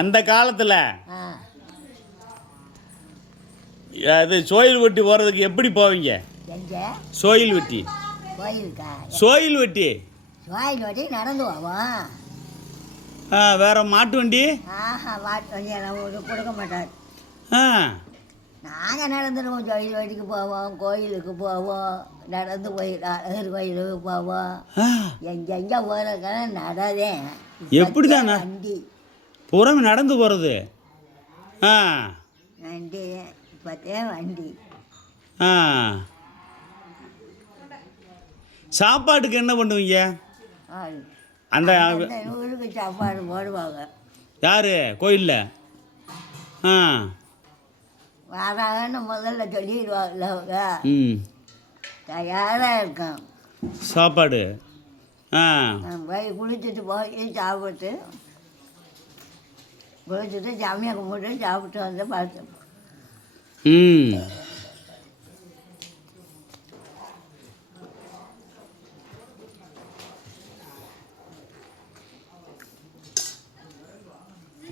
அந்த காலத்தில் ஆ அது சோயில் வெட்டி போகிறதுக்கு எப்படி போவீங்க? எங்கே சோயில் வெட்டி கோயிலுக்கா? சோயில் வெட்டி கோயில் வட்டி நடந்து போவோம். வேற மாட்டு வண்டி? ஆஹா, வாட்டு வண்டி எல்லாம் கொடுக்க மாட்டார். ஆ நாங்கள் நடந்துடுவோம். கோயில் வட்டிக்கு போவோம், கோயிலுக்கு போவோம், நடந்து போய் கோயிலுக்கு போவோம். எங்கெங்கே போகிறதுக்கான நடதே. எப்படி தானே வண்டி புறமே நடந்து போகிறது? ஆ வண்டி இப்போத்தே வண்டி. ஆ சாப்பாட்டுக்கு என்ன பண்ணுவீங்க? அந்த ஊருக்கு சாப்பாடு போடுவாங்க. யார் கோயிலில்? ஆ வராங்கன்னு முதல்ல சொல்லிடுவாங்கல்ல அவங்க. ம் தயாராக இருக்கும் சாப்பாடு. ஆ போய் குளிச்சுட்டு போய் சாப்பிட்டு குளிச்சுட்டு சாமியை கும்பிட்டு சாப்பிட்டு வந்து பார்த்து. ம்